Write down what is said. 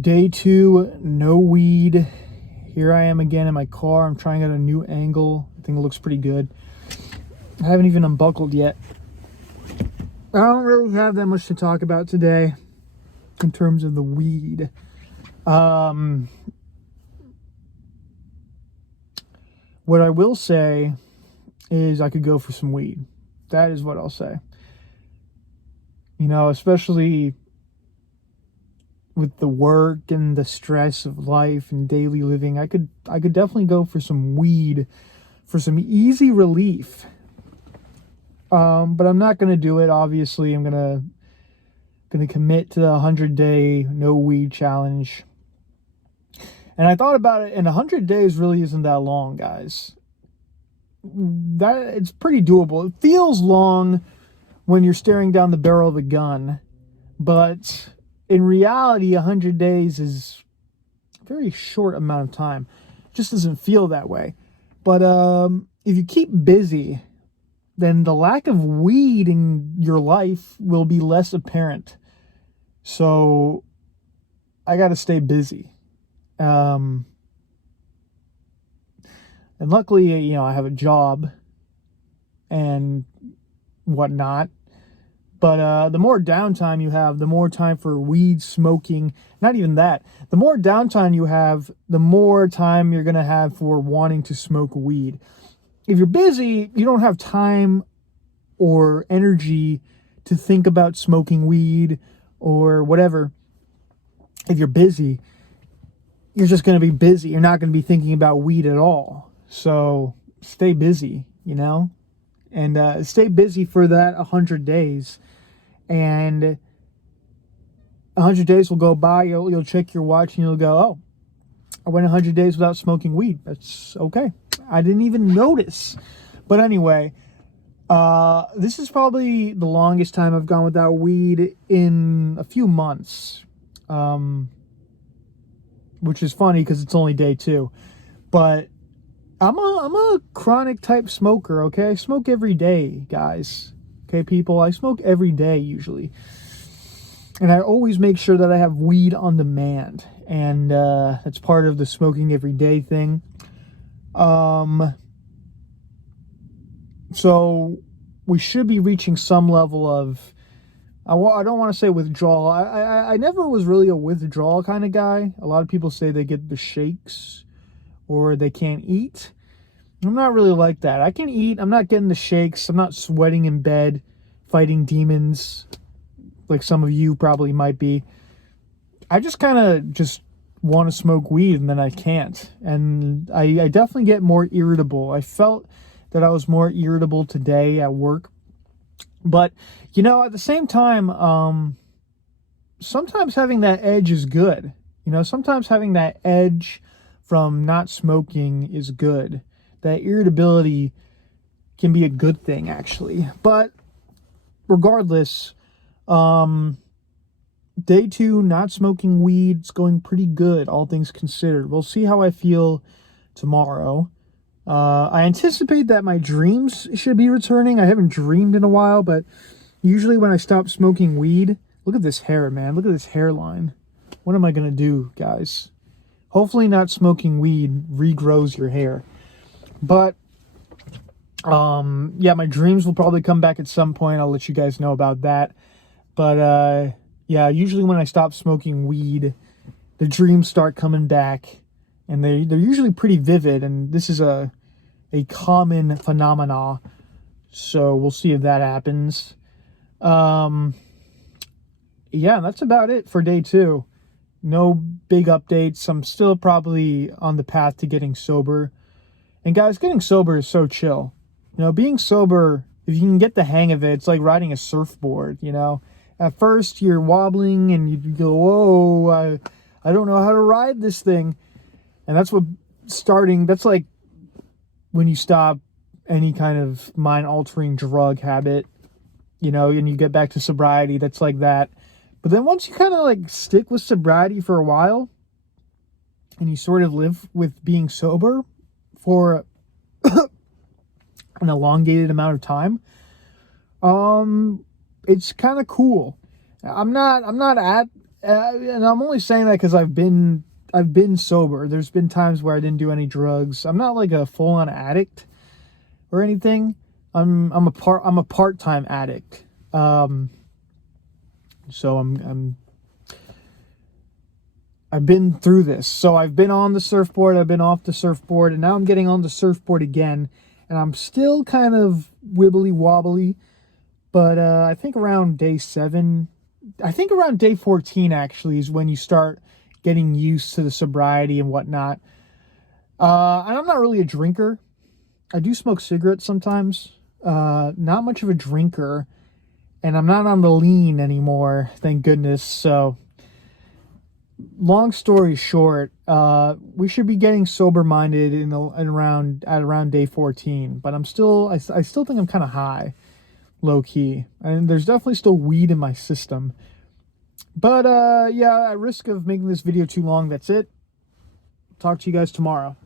Day 2, no weed. Here I am again in my car. I'm trying out a new angle. I think it looks pretty good. I haven't even unbuckled yet. I don't really have that much to talk about today in terms of the weed. What I will say is I could go for some weed. That is what I'll say. You know, especially with the work and the stress of life and daily living, I could definitely go for some weed for some easy relief. But I'm not gonna do it. Obviously, I'm gonna commit to the 100-day no weed challenge. And I thought about it, and 100 days really isn't that long, guys. That it's pretty doable. It feels long when you're staring down the barrel of a gun, but in reality, 100 days is a very short amount of time. It just doesn't feel that way. But if you keep busy, then the lack of weed in your life will be less apparent. So I got to stay busy. And luckily, you know, I have a job and whatnot. But the more downtime you have, the more time for weed smoking. Not even that. The more downtime you have, the more time you're going to have for wanting to smoke weed. If you're busy, you don't have time or energy to think about smoking weed or whatever. If you're busy, you're just going to be busy. You're not going to be thinking about weed at all. So stay busy, you know, and stay busy for that 100 days. And 100 days will go by. You'll check your watch and you'll go, oh, I went 100 days without smoking weed. That's okay. I didn't even notice. But anyway, this is probably the longest time I've gone without weed in a few months. Which is funny because it's only day 2. But I'm a chronic type smoker, okay? I smoke every day, guys. Okay, people? I smoke every day usually. And I always make sure that I have weed on demand. And that's part of the smoking every day thing. So we should be reaching some level of, I don't want to say withdrawal. I never was really a withdrawal kind of guy. A lot of people say they get the shakes or they can't eat. I'm not really like that. I can eat. I'm not getting the shakes. I'm not sweating in bed, fighting demons like some of you probably might be. I just kind of just want to smoke weed and then I can't. And I definitely get more irritable. I felt that I was more irritable today at work. But, you know, at the same time, sometimes having that edge is good. You know, sometimes having that edge from not smoking is good. That irritability can be a good thing, actually. But regardless, day 2, not smoking weed, it's going pretty good, all things considered. We'll see how I feel tomorrow. I anticipate that my dreams should be returning. I haven't dreamed in a while, but usually when I stop smoking weed, look at this hair, man. Look at this hairline. What am I going to do, guys? Hopefully not smoking weed regrows your hair. But, yeah, my dreams will probably come back at some point. I'll let you guys know about that. But, yeah, usually when I stop smoking weed, the dreams start coming back. And they're usually pretty vivid. And this is a common phenomena. So we'll see if that happens. Yeah, that's about it for day 2. No big updates. I'm still probably on the path to getting sober. And guys, getting sober is so chill. You know, being sober, if you can get the hang of it, it's like riding a surfboard, you know. At first, you're wobbling and you go, whoa, I don't know how to ride this thing. And that's that's like when you stop any kind of mind-altering drug habit, you know, and you get back to sobriety, that's like that. But then once you kind of like stick with sobriety for a while, and you sort of live with being sober for an elongated amount of time, it's kind of cool. I'm not at And I'm only saying that because I've been sober. There's been times where I didn't do any drugs. I'm not like a full-on addict or anything. I'm a part-time addict. So I've been through this. So I've been on the surfboard, I've been off the surfboard, and now I'm getting on the surfboard again, and I'm still kind of wibbly wobbly. But I think around day 7, I think around day 14 actually is when you start getting used to the sobriety and whatnot. And I'm not really a drinker. I do smoke cigarettes sometimes. Not much of a drinker, and I'm not on the lean anymore, thank goodness. So long story short, we should be getting sober-minded at around day 14. But I still think I'm kind of high, low key, and there's definitely still weed in my system. But yeah, at risk of making this video too long, that's it. Talk to you guys tomorrow.